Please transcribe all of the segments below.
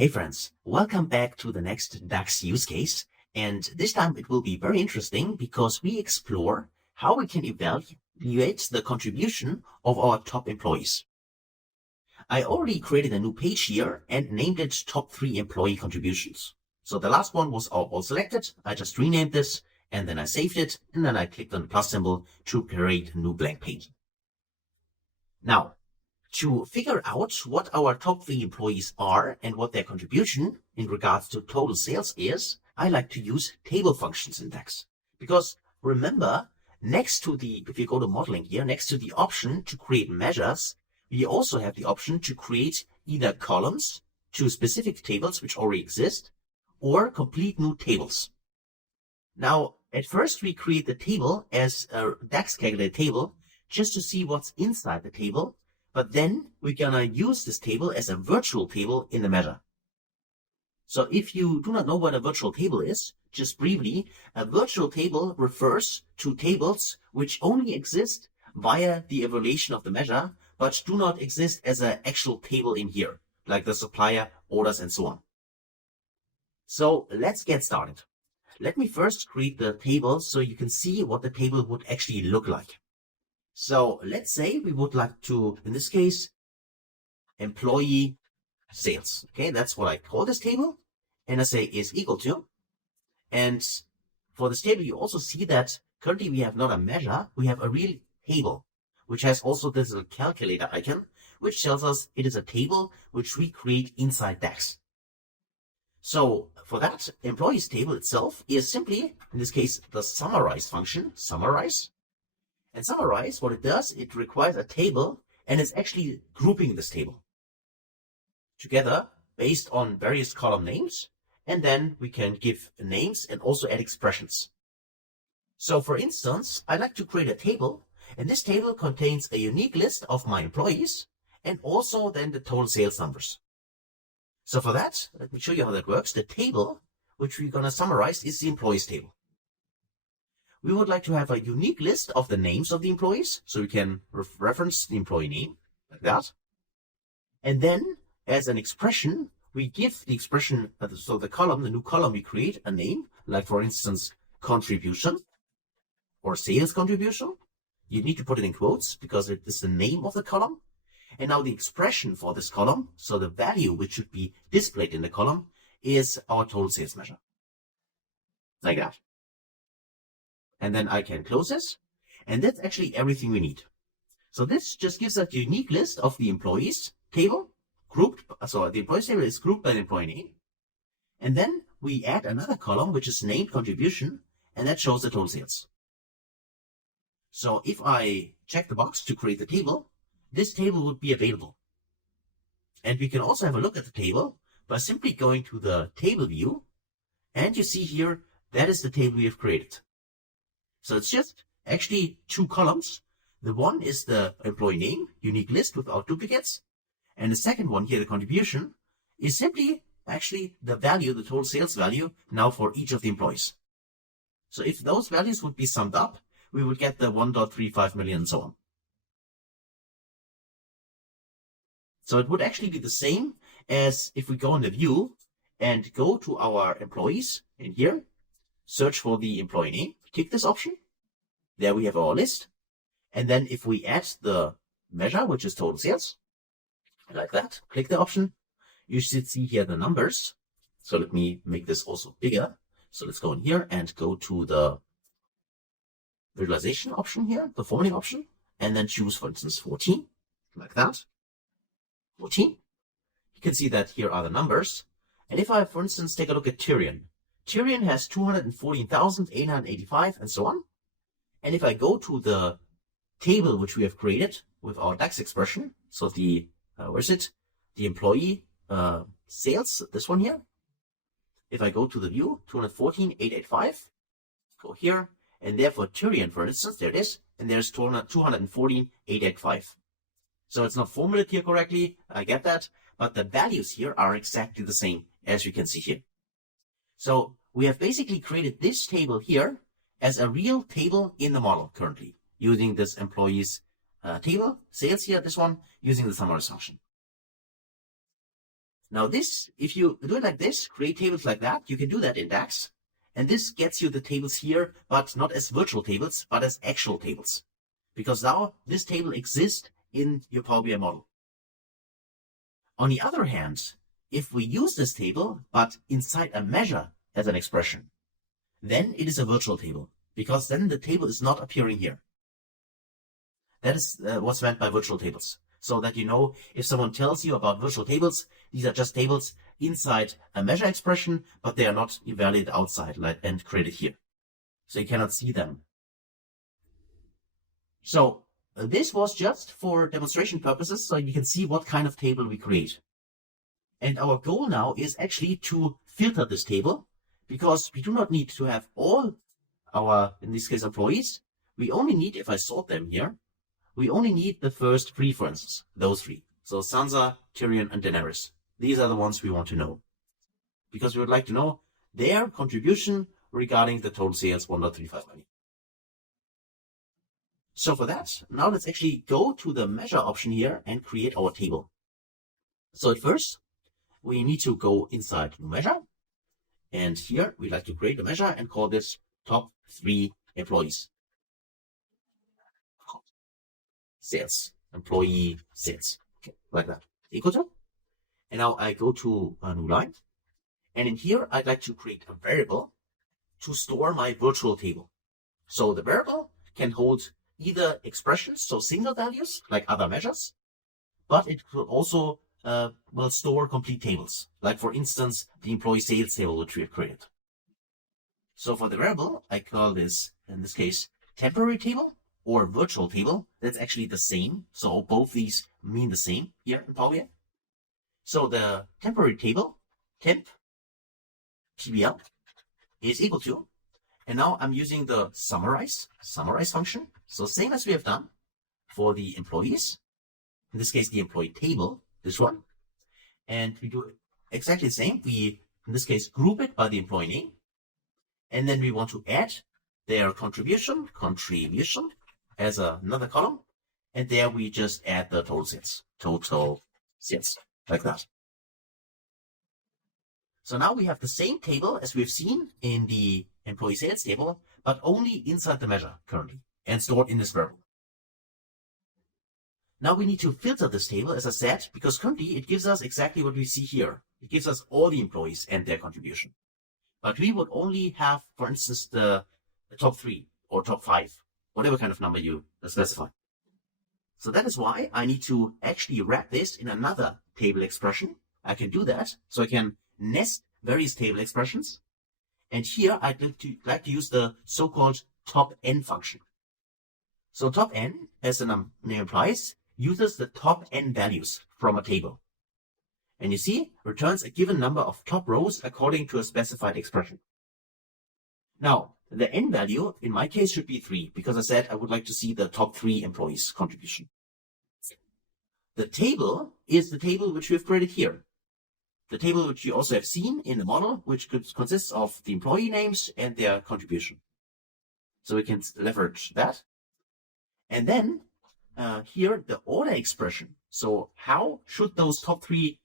Hey friends, welcome back to the next DAX use case. And this time it will be very interesting because we explore how we can evaluate the contribution of our top employees. I already created a new page here and named it Top 3 Employee Contributions. So the last one was all selected. I just renamed this and then I saved it and then I clicked on the plus symbol to create a new blank page. Now, to figure out what our top 3 employees are and what their contribution in regards to total sales is, I like to use table functions in DAX. Because remember, if you go to modeling here, next to the option to create measures, we also have the option to create either columns to specific tables which already exist or complete new tables. Now, at first we create the table as a DAX calculated table just to see what's inside the table. But then we're gonna use this table as a virtual table in the measure. So if you do not know what a virtual table is, just briefly, a virtual table refers to tables which only exist via the evaluation of the measure, but do not exist as an actual table in here, like the supplier, orders, and so on. So let's get started. Let me first create the table so you can see what the table would actually look like. So let's say we would like to, in this case, employee sales. Okay, that's what I call this table. And I say is equal to. And for this table, you also see that currently we have not a measure, we have a real table, which has also this little calculator icon, which tells us it is a table which we create inside DAX. So for that, employees table itself is simply, in this case, the summarize function, summarize. And summarize, what it does, it requires a table and it's actually grouping this table together based on various column names. And then we can give names and also add expressions. So for instance, I like to create a table and this table contains a unique list of my employees and also then the total sales numbers. So for that, let me show you how that works. The table which we're going to summarize is the employees table. We would like to have a unique list of the names of the employees, so we can reference the employee name, like that. And then, as an expression, we give the expression, so the new column we create, a name, like for instance, contribution, or sales contribution. You need to put it in quotes, because it is the name of the column. And now the expression for this column, so the value which should be displayed in the column, is our total sales measure. Like that. And then I can close this. And that's actually everything we need. So this just gives us a unique list of the employees table grouped. So the employees table is grouped by the employee name. And then we add another column, which is named contribution. And that shows the total sales. So if I check the box to create the table, this table would be available. And we can also have a look at the table by simply going to the table view. And you see here, that is the table we have created. So it's just actually 2 columns. The one is the employee name, unique list without duplicates. And the second one here, the contribution, is simply actually the value, the total sales value now for each of the employees. So if those values would be summed up, we would get the 1.35 million and so on. So it would actually be the same as if we go in the view and go to our employees in here, search for the employee name, click this option. There we have our list. And then if we add the measure, which is total sales, like that, click the option, you should see here the numbers. So let me make this also bigger. So let's go in here and go to the visualization option here, the formatting option, and then choose, for instance, 14, like that. 14. You can see that here are the numbers. And if I, for instance, take a look at Tyrion, Tyrion has 214,885 and so on. And if I go to the table which we have created with our DAX expression, so the, where is it? The employee sales, this one here. If I go to the view, 214,885, go here, and therefore Tyrion, for instance, there it is, and there's 214,885. So it's not formulated here correctly, I get that, but the values here are exactly the same, as you can see here. So we have basically created this table here as a real table in the model currently, using this employees table, sales here, this one, using the summarize function. Now this, if you do it like this, create tables like that, you can do that in DAX. And this gets you the tables here, but not as virtual tables, but as actual tables. Because now this table exists in your Power BI model. On the other hand, if we use this table, but inside a measure as an expression, then it is a virtual table, because then the table is not appearing here. That is what's meant by virtual tables. So that you know, if someone tells you about virtual tables, these are just tables inside a measure expression, but they are not evaluated outside and created here. So you cannot see them. So this was just for demonstration purposes, so you can see what kind of table we create. And our goal now is actually to filter this table, because we do not need to have all our, in this case, employees. We only need, if I sort them here, we only need the first three, for instance, those three. So Sansa, Tyrion, and Daenerys. These are the ones we want to know, because we would like to know their contribution regarding the total sales 1.35 million. So for that, now let's actually go to the measure option here and create our table. So at first, we need to go inside new measure. And here we like to create a measure and call this top 3 employees. Sales, employee sales, okay, like that, equal to. And now I go to a new line. And in here, I'd like to create a variable to store my virtual table. So the variable can hold either expressions, so single values, like other measures, but it could also will store complete tables, like for instance, the employee sales table which we have created. So for the variable, I call this, in this case, temporary table or virtual table. That's actually the same. So both these mean the same here in Power BI. So the temporary table, temp, TBL, is equal to, and now I'm using the summarize function. So same as we have done for the employees, in this case, the employee table, this one. And we do exactly the same. We, in this case, group it by the employee name. And then we want to add their contribution as another column. And there we just add the total sales, like that. So now we have the same table as we've seen in the employee sales table, but only inside the measure currently and stored in this variable. Now we need to filter this table, as I said, because currently it gives us exactly what we see here. It gives us all the employees and their contribution. But we would only have, for instance, the top 3 or top 5, whatever kind of number you specify. So that is why I need to actually wrap this in another table expression. I can do that. So I can nest various table expressions. And here I'd like to use the so-called top n function. So top n, as the name implies, uses the top n values from a table. And you see, returns a given number of top rows according to a specified expression. Now, the n value, in my case, should be 3, because I said I would like to see the top 3 employees' contribution. The table is the table which we have created here. The table which you also have seen in the model, which consists of the employee names and their contribution. So we can leverage that. And then here, the order expression. So how should those top 3,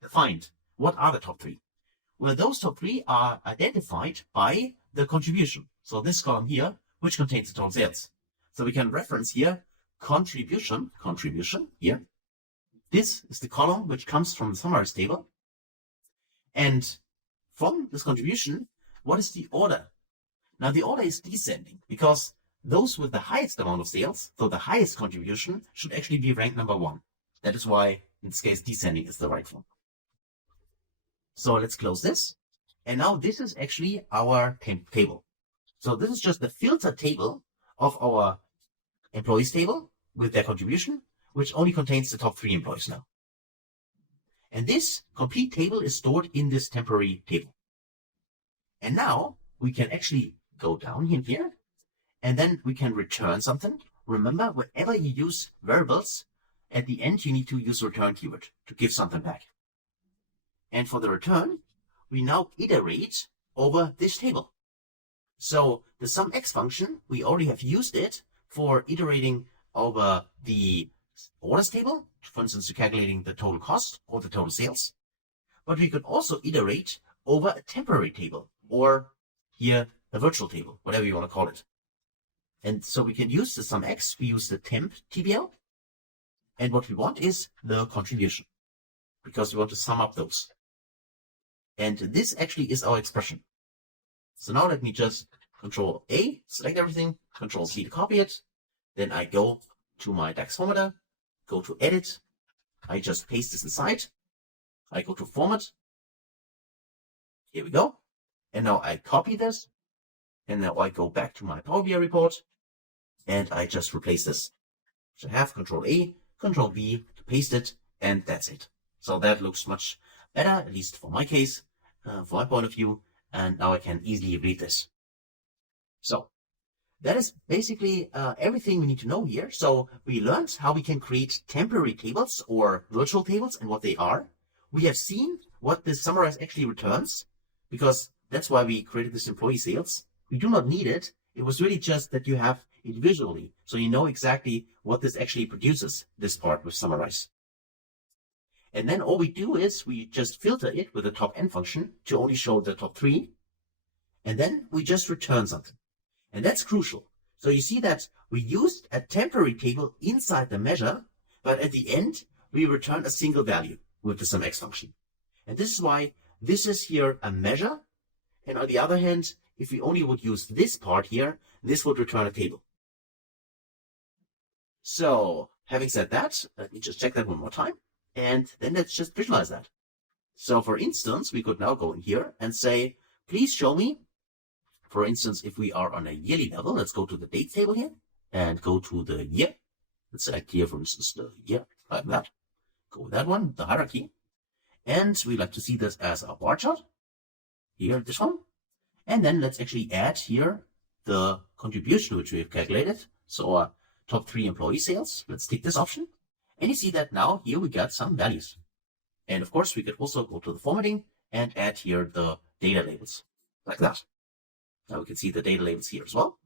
defined? What are the top 3? Well, those top 3 are identified by the contribution. So this column here, which contains the total sales. So we can reference here contribution here. This is the column which comes from the summarize table. And from this contribution, what is the order? Now the order is descending because those with the highest amount of sales, so the highest contribution, should actually be ranked number 1. That is why, in this case, descending is the right form. So let's close this. And now this is actually our table. So this is just the filter table of our employees table with their contribution, which only contains the top 3 employees now. And this complete table is stored in this temporary table. And now we can actually go down in here, and then we can return something. Remember, whenever you use variables, at the end you need to use return keyword to give something back. And for the return, we now iterate over this table. So the SUMX function, we already have used it for iterating over the orders table, for instance, to calculating the total cost or the total sales. But we could also iterate over a temporary table, or here a virtual table, whatever you want to call it. And so we can use the SumX, we use the temp TBL, and what we want is the contribution, because we want to sum up those. And this actually is our expression. So now let me just Control A, select everything, Control C to copy it. Then I go to my DAX formatter, go to Edit. I just paste this inside. I go to Format. Here we go. And now I copy this. And now I go back to my Power BI report. And I just replace this. So I have Control A, Control V to paste it. And that's it. So that looks much better, at least for my case, from my point of view. And now I can easily read this. So that is basically everything we need to know here. So we learned how we can create temporary tables or virtual tables and what they are. We have seen what this summarize actually returns, because that's why we created this employee sales. We do not need it. It was really just that you have it visually, so you know exactly what this actually produces, this part with summarize. And then all we do is we just filter it with the top n function to only show the top 3. And then we just return something. And that's crucial. So you see that we used a temporary table inside the measure, but at the end, we return a single value with the SumX function. And this is why this is here a measure. And on the other hand, if we only would use this part here, this would return a table. So having said that, let me just check that one more time. And then let's just visualize that. So for instance, we could now go in here and say, please show me, for instance, if we are on a yearly level, let's go to the date table here and go to the year. Let's select here, for instance, the year, like that. Go with that one, the hierarchy. And we like to see this as a bar chart. Here, this one. And then let's actually add here the contribution which we have calculated. So our top 3 employee sales. Let's take this option. And you see that now here we got some values. And of course, we could also go to the formatting and add here the data labels, like that. Now we can see the data labels here as well.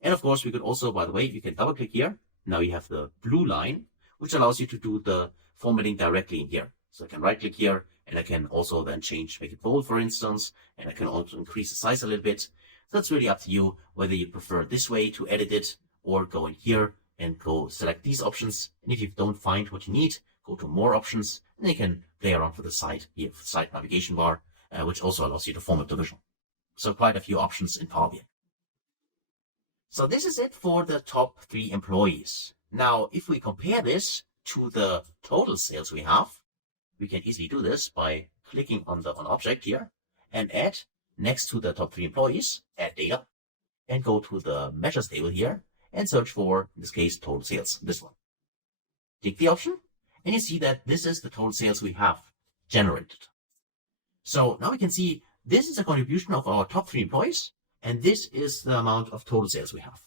And of course, we could also, by the way, you can double click here. Now you have the blue line, which allows you to do the formatting directly in here. So I can right click here and I can also then make it bold, for instance, and I can also increase the size a little bit. So it's really up to you whether you prefer this way to edit it or go in here and go select these options. And if you don't find what you need, go to more options and you can play around for the side here, for the side navigation bar, which also allows you to format the visual. So quite a few options in Power BI. So this is it for the top 3 employees. Now, if we compare this to the total sales we have, we can easily do this by clicking on the object here and add next to the top 3 employees, add data, and go to the measures table here and search for, in this case, total sales, this one. Tick the option, and you see that this is the total sales we have generated. So now we can see this is a contribution of our top 3 employees, and this is the amount of total sales we have.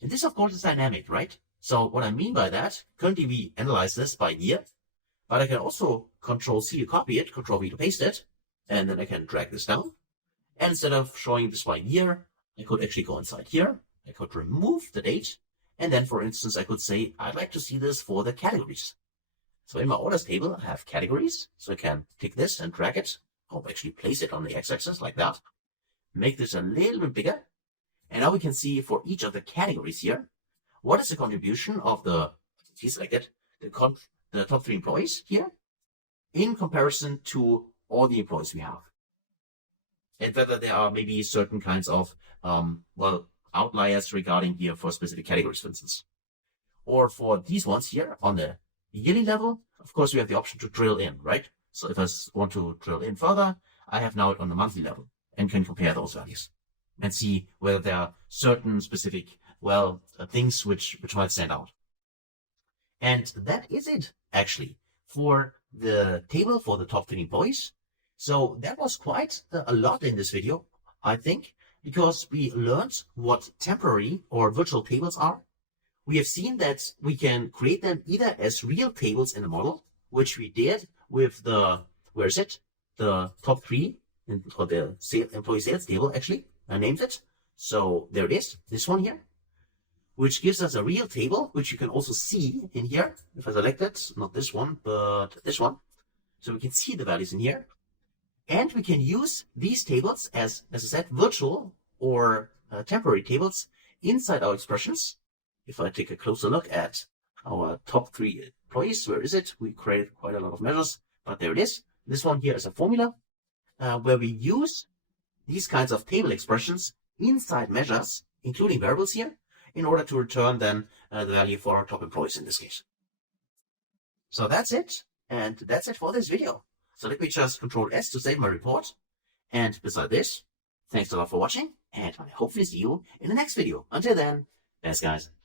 And this, of course, is dynamic, right? So what I mean by that, currently we analyze this by year, but I can also Control C to copy it, Control V to paste it, and then I can drag this down. And instead of showing this by year, I could actually go inside here. I could remove the date. And then, for instance, I could say, I'd like to see this for the categories. So in my orders table, I have categories. So I can pick this and drag it. I'll actually place it on the x-axis like that. Make this a little bit bigger. And now we can see for each of the categories here, what is the contribution of the, selected, the top 3 employees here in comparison to all the employees we have. And whether there are maybe certain kinds of, outliers regarding here for specific categories, for instance. Or for these ones here on the yearly level, of course, we have the option to drill in, right? So if I want to drill in further, I have now it on the monthly level and can compare those values and see whether there are certain specific, things which might stand out. And that is it, actually, for the table for the top 3 employees. So that was quite a lot in this video, I think, because we learned what temporary or virtual tables are. We have seen that we can create them either as real tables in a model, which we did with the, the top 3, or the employee sales table, actually. I named it. So there it is, this one here. which gives us a real table, which you can also see in here. If I select it, not this one, but this one. So we can see the values in here. And we can use these tables as I said, virtual or temporary tables inside our expressions. If I take a closer look at our top 3 employees, where is it? We created quite a lot of measures, but there it is. This one here is a formula where we use these kinds of table expressions inside measures, including variables here, in order to return then the value for our top employees in this case. So that's it. And that's it for this video. So let me just Control S to save my report. And beside this, thanks a lot for watching, and I hopefully see you in the next video. Until then, thanks guys.